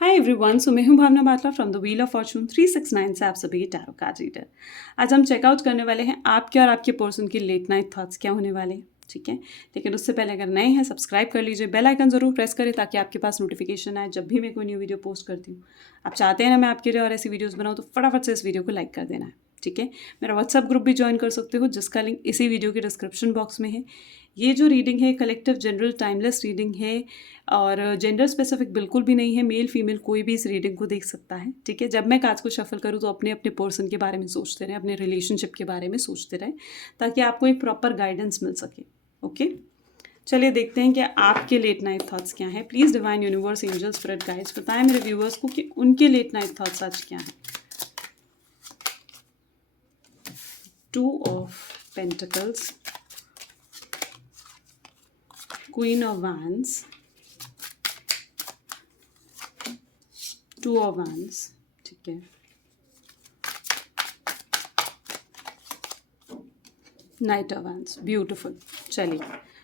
Hi everyone, so मैं हूं Bhavna Batla from the Wheel of Fortune 369 से आप सभी टैरो कार्ड रीडर। आज हम चेकआउट करने वाले हैं आपके और आपके पर्सन के लेट नाइट थॉट्स क्या होने वाले हैं। ठीक है, लेकिन उससे पहले अगर नए हैं सब्सक्राइब कर लीजिए, बेल आइकन जरूर प्रेस करें ताकि आपके पास नोटिफिकेशन आए जब भी मैं कोई न्यू वीडियो पोस्ट करती हूँ। आप चाहते हैं ना मैं आपके लिए और ऐसी वीडियोज़ बनाऊँ तो फटाफट से इस वीडियो को लाइक कर देना है। ठीक है, मेरा व्हाट्सअप ग्रुप भी ज्वाइन कर सकते हो जिसका लिंक इसी वीडियो के डिस्क्रिप्शन बॉक्स में है। ये जो रीडिंग है कलेक्टिव जनरल टाइमलेस रीडिंग है और जेंडर स्पेसिफिक बिल्कुल भी नहीं है। मेल फीमेल कोई भी इस रीडिंग को देख सकता है। ठीक है, जब मैं कार्ड्स को शफल करूँ तो अपने अपने पर्सन के बारे में सोचते रहें, अपने रिलेशनशिप के बारे में सोचते रहें ताकि आपको एक प्रॉपर गाइडेंस मिल सके। ओके, चलिए देखते हैं कि आपके लेट नाइट थॉट्स क्या हैं। Please divine universe angel spirit guides बताएं मेरे व्यूअर्स को कि उनके लेट नाइट थॉट्स आज क्या हैं। 2 of pentacles, queen of wands, 2 of wands. ठीक है, नाइट ऑफ वैंड्स, ब्यूटिफुल। चलिए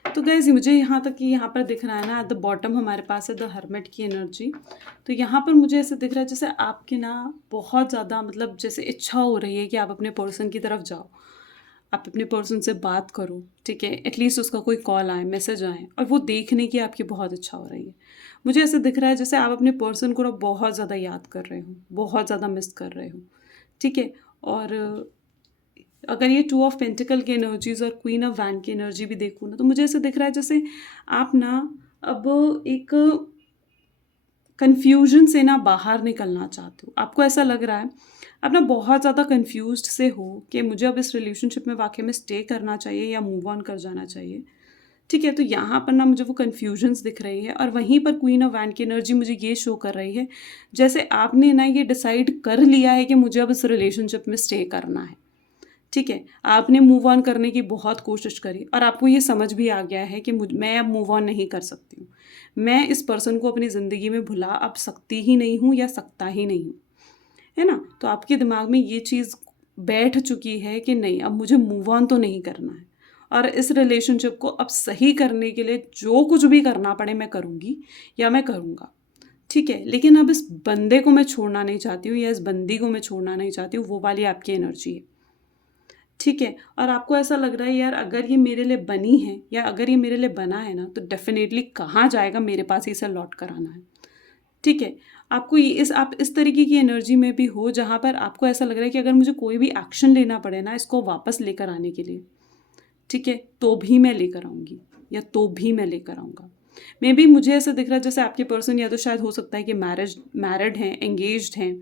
तो गाइज मुझे यहाँ तक कि यहाँ पर दिख रहा है ना, एट द बॉटम हमारे पास है द हर्मिट की एनर्जी। तो यहाँ पर मुझे ऐसे दिख रहा है जैसे आपके ना बहुत ज़्यादा मतलब जैसे इच्छा हो रही है कि आप अपने पर्सन की तरफ जाओ, आप अपने पर्सन से बात करो। ठीक है, एटलीस्ट उसका कोई कॉल आए, मैसेज आए और वो देखने की आपकी बहुत इच्छा हो रही है। मुझे ऐसे दिख रहा है जैसे आप अपने पर्सन को ना बहुत ज़्यादा याद कर रहे हो, बहुत ज़्यादा मिस कर रहे हो। ठीक है, और अगर ये 2 ऑफ पेंटिकल की एनर्जीज और क्वीन ऑफ वैंड की एनर्जी भी देखूँ ना तो मुझे ऐसे दिख रहा है जैसे आप ना अब एक कन्फ्यूजन से ना बाहर निकलना चाहते हो। आपको ऐसा लग रहा है आप ना बहुत ज़्यादा कन्फ्यूज्ड से हो कि मुझे अब इस रिलेशनशिप में वाकई में स्टे करना चाहिए या मूव ऑन कर जाना चाहिए। ठीक है, तो यहाँ पर ना मुझे वो कन्फ्यूजन्स दिख रही है और वहीं पर क्वीन ऑफ वैंड की एनर्जी मुझे ये शो कर रही है जैसे आपने ना ये डिसाइड कर लिया है कि मुझे अब इस रिलेशनशिप में स्टे करना है। ठीक है, आपने मूव ऑन करने की बहुत कोशिश करी और आपको ये समझ भी आ गया है कि मैं अब मूव ऑन नहीं कर सकती हूँ। मैं इस पर्सन को अपनी ज़िंदगी में भुला अब सकती ही नहीं हूँ या सकता ही नहीं हूँ, है ना? तो आपके दिमाग में ये चीज़ बैठ चुकी है कि नहीं, अब मुझे मूव ऑन तो नहीं करना है और इस रिलेशनशिप को अब सही करने के लिए जो कुछ भी करना पड़े मैं करूँगी या मैं करूँगा। ठीक है, लेकिन अब इस बंदे को मैं छोड़ना नहीं चाहती हूँ या इस बंदी को मैं छोड़ना नहीं चाहती हूँ। वो वाली आपकी एनर्जी है। ठीक है, और आपको ऐसा लग रहा है यार अगर ये मेरे लिए बनी है या अगर ये मेरे लिए बना है ना तो डेफिनेटली कहाँ जाएगा, मेरे पास ही इसे लौट कर आना है। ठीक है, आपको ये आप इस तरीके की एनर्जी में भी हो जहाँ पर आपको ऐसा लग रहा है कि अगर मुझे कोई भी एक्शन लेना पड़े ना इसको वापस लेकर आने के लिए, ठीक है, तो भी मैं लेकर आऊँगी या तो भी मैं लेकर आऊँगा। मे बी मुझे ऐसा दिख रहा है जैसे आपके पर्सन या तो शायद हो सकता है कि मैरिड हैं, एंगेज्ड हैं।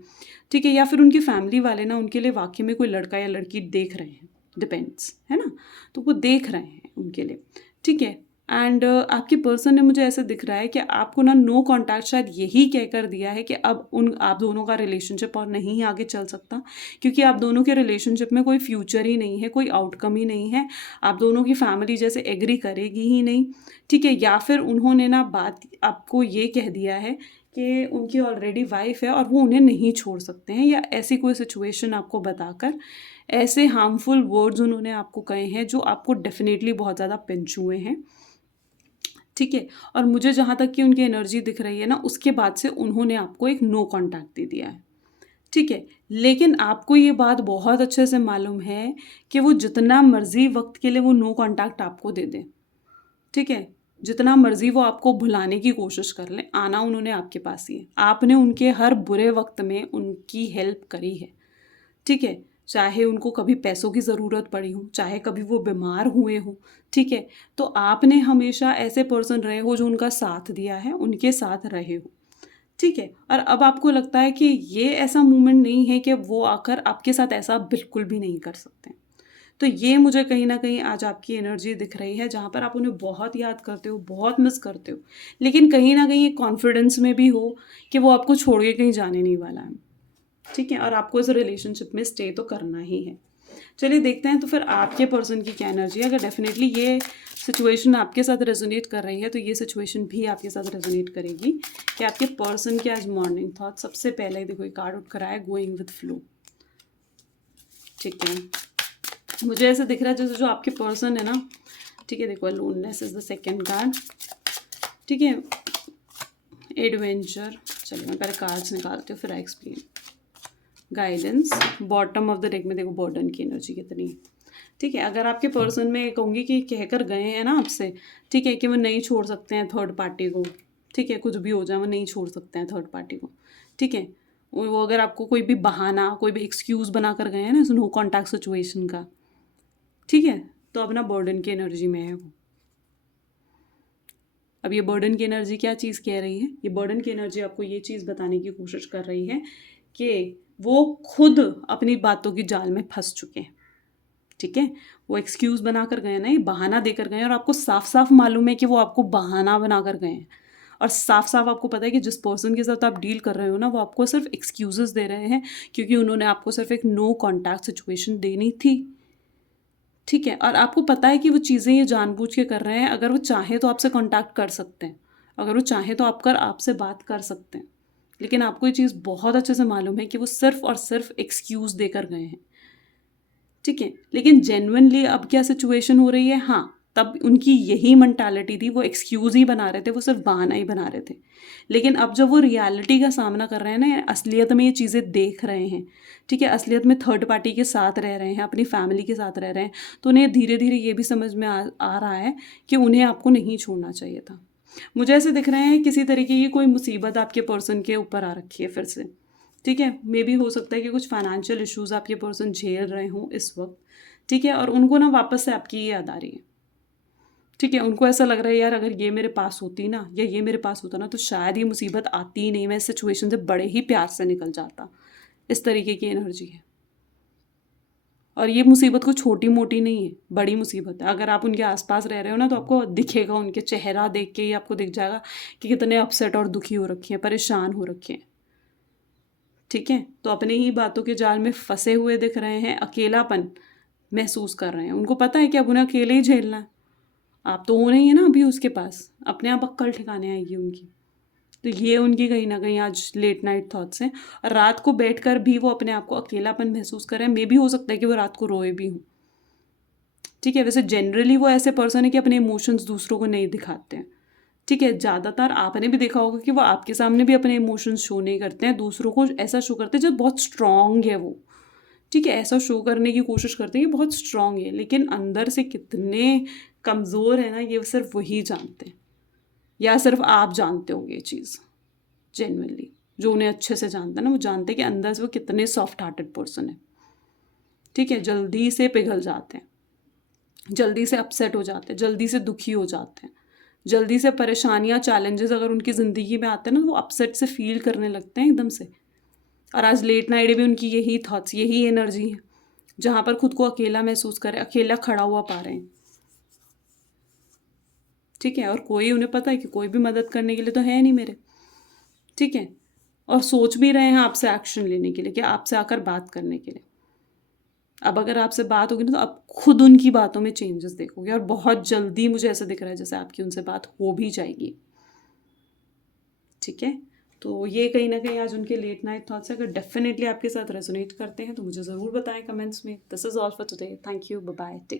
ठीक है, या फिर उनकी फैमिली वाले ना उनके लिए वाकई में कोई लड़का या लड़की देख रहे हैं, डिपेंड्स, है ना? तो वो देख रहे हैं उनके लिए। ठीक है, एंड आपके पर्सन ने मुझे ऐसा दिख रहा है कि आपको ना नो कॉन्टैक्ट शायद यही कहकर दिया है कि अब आप दोनों का रिलेशनशिप और नहीं आगे चल सकता, क्योंकि आप दोनों के रिलेशनशिप में कोई फ्यूचर ही नहीं है, कोई आउटकम ही नहीं है। आप दोनों की फैमिली जैसे एग्री करेगी ही नहीं। ठीक है, या फिर उन्होंने ना बात आपको ये कह दिया है कि उनकी ऑलरेडी वाइफ है और वो उन्हें नहीं छोड़ सकते हैं, या ऐसी कोई सिचुएशन आपको बताकर ऐसे हार्मफुल वर्ड्स उन्होंने आपको कहे हैं जो आपको डेफिनेटली बहुत ज़्यादा पिंच हुए हैं। ठीक है, और मुझे जहाँ तक कि उनकी एनर्जी दिख रही है ना उसके बाद से उन्होंने आपको एक नो कॉन्टैक्ट दे दिया है। ठीक है, लेकिन आपको ये बात बहुत अच्छे से मालूम है कि वो जितना मर्जी वक्त के लिए वो नो कॉन्टैक्ट आपको दे दें। ठीक है, जितना मर्जी वो आपको भुलाने की कोशिश कर लें, आना उन्होंने आपके पास ही है। आपने उनके हर बुरे वक्त में उनकी हेल्प करी है। ठीक है, चाहे उनको कभी पैसों की ज़रूरत पड़ी हो, चाहे कभी वो बीमार हुए हों। ठीक है, तो आपने हमेशा ऐसे पर्सन रहे हो जो उनका साथ दिया है, उनके साथ रहे हो। ठीक है, और अब आपको लगता है कि ये ऐसा मोमेंट नहीं है कि वो आकर आपके साथ ऐसा बिल्कुल भी नहीं कर सकते। तो ये मुझे कहीं न कहीं आज आपकी एनर्जी दिख रही है जहाँ पर आप उन्हें बहुत याद करते हो, बहुत मिस करते हो, लेकिन कहीं न कहीं एक कॉन्फिडेंस में भी हो कि वो आपको छोड़ के कहीं जाने नहीं वाला है। ठीक है, और आपको इस रिलेशनशिप में स्टे तो करना ही है। चलिए देखते हैं तो फिर आपके पर्सन की क्या एनर्जी है। अगर डेफिनेटली ये सिचुएशन आपके साथ रेजोनेट कर रही है तो ये सिचुएशन भी आपके साथ रेजोनेट करेगी कि आपके पर्सन के आज मॉर्निंग थॉट। सबसे पहले देखो एक कार्ड उठ कर आया, गोइंग विद फ्लो। ठीक है, मुझे ऐसे दिख रहा है जैसे जो आपके पर्सन है ना, ठीक है, देखो loneliness is the second card. ठीक है, एडवेंचर, चलिए मैं पहले कार्ड्स निकालती हूँ फिर I explain. Guidance, bottom of the deck में देखो बर्डन की एनर्जी कितनी है। ठीक है, अगर आपके पर्सन में कहूँगी कि कहकर गए हैं ना आपसे, ठीक है, कि वो नहीं छोड़ सकते हैं थर्ड पार्टी को, ठीक है, कुछ भी हो जाए वो नहीं छोड़ सकते हैं थर्ड पार्टी को, ठीक है, वो अगर आपको कोई भी बहाना, कोई भी एक्सक्यूज़ बना कर गए हैं ना नो कॉन्टैक्ट सिचुएशन का, ठीक है, तो अब ना बर्डन की एनर्जी में है वो। अब ये बर्डन की एनर्जी क्या चीज़ कह रही है? ये बर्डन की एनर्जी आपको ये चीज़ बताने की कोशिश कर रही है कि वो खुद अपनी बातों की जाल में फंस चुके हैं, ठीक है, वो एक्सक्यूज़ बना कर गए ना, ये बहाना देकर गए हैं, और आपको साफ साफ मालूम है कि वो आपको बहाना बना कर गए हैं, और साफ साफ आपको पता है कि जिस पर्सन के साथ आप डील कर रहे हो ना, वो आपको सिर्फ एक्सक्यूजेस दे रहे हैं क्योंकि उन्होंने आपको सिर्फ एक नो कॉन्टैक्ट सिचुएशन देनी थी, ठीक है, और आपको पता है कि वो चीज़ें ये जानबूझ के कर रहे हैं। अगर वो चाहे तो आपसे कॉन्टैक्ट कर सकते हैं, अगर वो चाहे तो आपसे बात कर सकते हैं, लेकिन आपको ये चीज़ बहुत अच्छे से मालूम है कि वो सिर्फ और सिर्फ एक्सक्यूज़ देकर गए हैं, ठीक है, लेकिन जेन्युइनली अब क्या सिचुएशन हो रही है? हाँ, तब उनकी यही मेंटालिटी थी, वो एक्सक्यूज़ ही बना रहे थे, वो सिर्फ बहाना ही बना रहे थे। लेकिन अब जब वो रियलिटी का सामना कर रहे हैं ना, असलियत में ये चीज़ें देख रहे हैं, ठीक है, असलियत में थर्ड पार्टी के साथ रह रहे हैं, अपनी फैमिली के साथ रह रहे हैं, तो उन्हें धीरे-धीरे ये भी समझ में आ रहा है कि उन्हें आपको नहीं छोड़ना चाहिए था। मुझे ऐसे दिख रहे हैं किसी तरीके की कोई मुसीबत आपके पर्सन के ऊपर आ रखी है फिर से, ठीक है, मे बी हो सकता है कि कुछ फाइनेंशियल इश्यूज़ आपके पर्सन झेल रहे हों इस वक्त, ठीक है, और उनको ना वापस से आपकी ये याद आ रही है, ठीक है, उनको ऐसा लग रहा है यार अगर ये मेरे पास होती ना, या ये मेरे पास होता ना, तो शायद ये मुसीबत आती ही नहीं, मैं इस सिचुएशन से बड़े ही प्यार से निकल जाता। इस तरीके की एनर्जी है, और ये मुसीबत कोई छोटी मोटी नहीं है, बड़ी मुसीबत है। अगर आप उनके आसपास रह रहे हो ना, तो आपको दिखेगा, उनके चेहरा देख के ही आपको दिख जाएगा कि कितने अपसेट और दुखी हो रखे हैं, परेशान हो रखे हैं, ठीक है, तो अपने ही बातों के जाल में फंसे हुए दिख रहे हैं, अकेलापन महसूस कर रहे हैं, उनको पता है कि अब उन्हें अकेले ही झेलना है। आप तो हो नहीं है ना अभी उसके पास, अपने आप अक्ल ठिकाने आएगी उनकी। तो ये उनकी कहीं ना कहीं आज लेट नाइट थॉट्स हैं, और रात को बैठकर भी वो अपने आप को अकेलापन महसूस कर रहे हैं। मे भी हो सकता है कि वो रात को रोए भी हों, ठीक है, वैसे जनरली वो ऐसे पर्सन है कि अपने इमोशंस दूसरों को नहीं दिखाते हैं, ठीक है, ज़्यादातर आपने भी देखा होगा कि वो आपके सामने भी अपने इमोशंस शो नहीं करते हैं, दूसरों को ऐसा शो करते हैं जो बहुत स्ट्रांग है वो, ठीक है, ऐसा शो करने की कोशिश करते हैं कि बहुत स्ट्रांग है, लेकिन अंदर से कितने कमज़ोर है ना, ये सिर्फ वही जानते हैं, या सिर्फ आप जानते होंगे ये चीज़। जेन्युइनली जो उन्हें अच्छे से जानता है ना, वो जानते हैं कि अंदर से वो कितने सॉफ्ट हार्टेड पर्सन है, ठीक है, जल्दी से पिघल जाते हैं, जल्दी से अपसेट हो जाते हैं, जल्दी से दुखी हो जाते हैं, जल्दी से परेशानियाँ, चैलेंजेस अगर उनकी ज़िंदगी में आते हैं ना, तो वो अपसेट से फील करने लगते हैं एकदम से। और आज लेट नाइट भी उनकी यही थॉट्स, यही एनर्जी है, जहाँ पर खुद को अकेला महसूस करें, अकेला खड़ा हुआ पा रहे हैं, ठीक है, और कोई, उन्हें पता है कि कोई भी मदद करने के लिए तो है नहीं मेरे, ठीक है, और सोच भी रहे हैं आपसे एक्शन लेने के लिए, कि आपसे आकर बात करने के लिए। अब अगर आपसे बात होगी ना, तो आप खुद उनकी बातों में चेंजेस देखोगे, और बहुत जल्दी मुझे ऐसा दिख रहा है जैसे आपकी उनसे बात हो भी जाएगी, ठीक है, तो ये कहीं ना कहीं आज उनके लेट नाइट थॉट्स अगर डेफिनेटली आपके साथ रेजोनेट करते हैं तो मुझे ज़रूर बताएं कमेंट्स में। This is all for today, thank you, bye bye, take